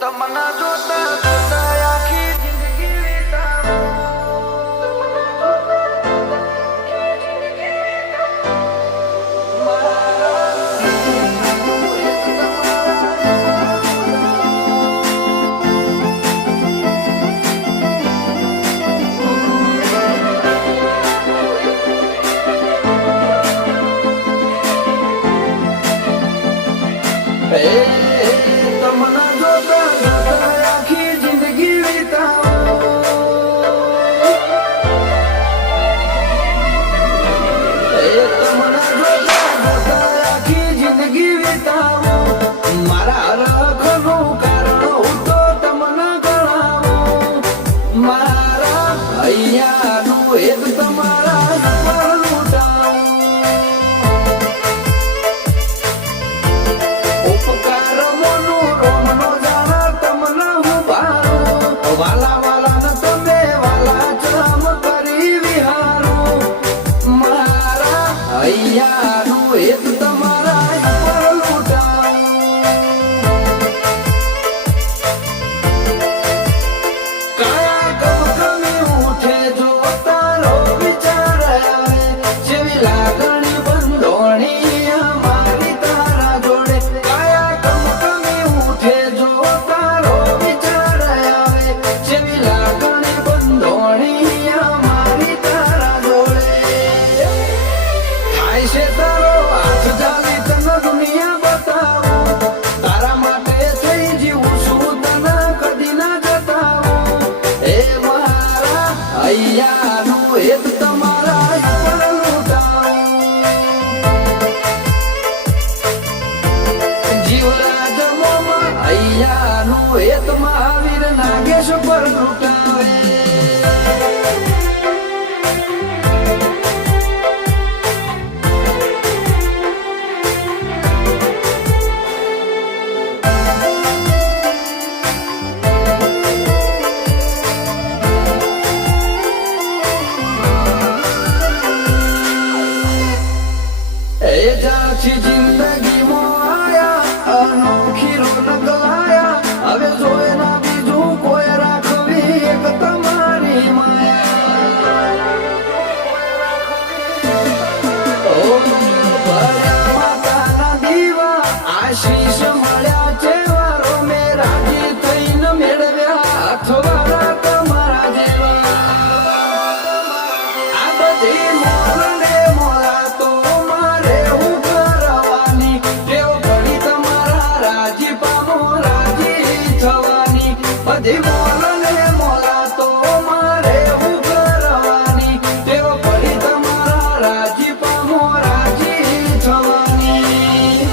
તમના જોતા જોતા આખી જિંદગી વિતાવું તમના જોતા જોતા આખી જિંદગી વિતાવું તમના જોતા જોતા આખી જિંદગી વિતાવું મારા રખનું કારણ હું તો તમને ગણાવું મારા અહીંયાનું એક તમારા ઉપર લૂંટાવું ઉપકાર મોનો રોમનો જાણા તમને હું ભારું વાલા વાલા ન તમે વાલા ચમ કરી વિહારું મારા અહીંયાનું એક તમારા ઉપર લૂંટાવું કાયા ગમગમી ઉઠે જો તારો વિચાર આવે જેવી લાગણી બંધોણી અમારી તારા જોડે કાયા ગમગમી ઉઠે જો તારો વિચાર આવે જેવી લાગણી બંધોણી અમારી તારા જોડે થાય છે તારો હાથ જાલી તને દુનિયા બતાવું તારા માટે થઈ જીવું છું તને કદી ના જતાવું એ મારા અહીંયાનું એક તમારા ઉપર લૂંટાવું જીવરાજ મોમાં અહીંયાનું એક મહાવીર નાગેશ પર લૂંટાવે એ જાથી જિંદગીમાં આયા અનોખી રોનક લાયા હવે જોઈ ના બીજું કોઈ રાખવી એક તમારી માયા ઓ ભર્યા માતાના દીવા આશીષ મળ્યા જેવારો મેં રાજી થઈને મેળવ્યા હાથવાળા તમારા જેવા આ બધી મોરને મોરા તો મારે હું કરવાની ટેવ પડી તમારા રાજી પામો રાજી થવાની બધી મોરને મોરા તો મારે હું કરવાની ટેવ પડી તમારા રાજી પામો રાજી થવાની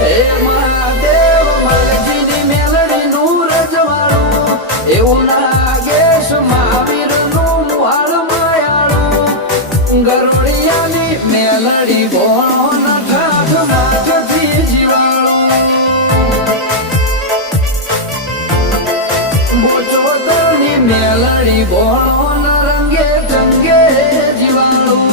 હે મહાદેવ મરજીની મેલડીનું રજવાડું એવું નાગેશ મહાવીરનું મુહાળ માયાળું ગરુડિયાની મેલડી બોણો ન ઠાઠ માથથી જીવાળું બોચોદરની મેલડી બોણો ન રંગે જંગે જીવાળું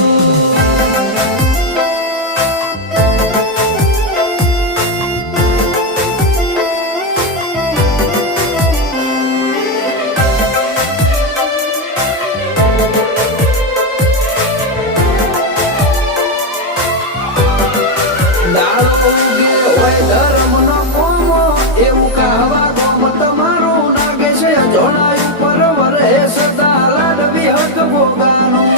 દાડો ઉગે હોય ધર્મનો કોમો એવું કહેવા ગોમ તમારું નાગે છે જોડાયું પરવર હે સદા લાડવી હક ભોગાનું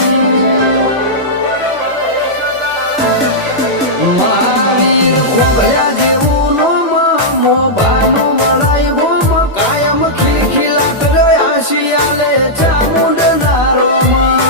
મહાવીર ખોભયા જેવું નોમ મોબાનું મળાઈ ગોમ કાયમ ખીલખીલાત રહ્યા શિયાલે ચામુંડના રોમાં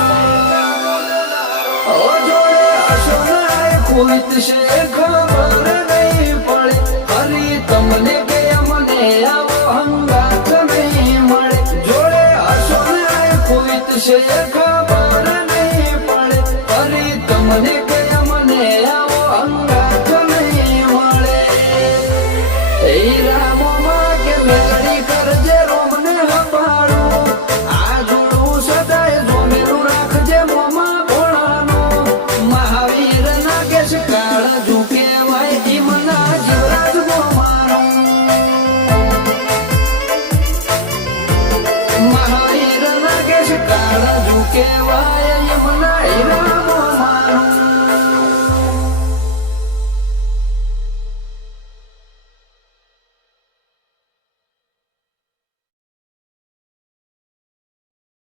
ઓ જોડે હશો નાય ખુઈત છે ખબર નહીં પડે ફરી તમને કે અમને આવો હંગાત નહીં મળે જોડે હશો નાય ખુઈત છે ખબર નહીં પડે ફરી તમને કે અમને આવો હંગાત નહીં મળે એ રામોમાં કે મેલડી કરજે રોમને હપાડું આ જોડું સદાય જોમેલું રાખજે મોમાં ભોળાનું મહાવીર નાગેશ કાળ ઝૂકે વાય ઈમના જીવરાજ મોમાનું કહેવાય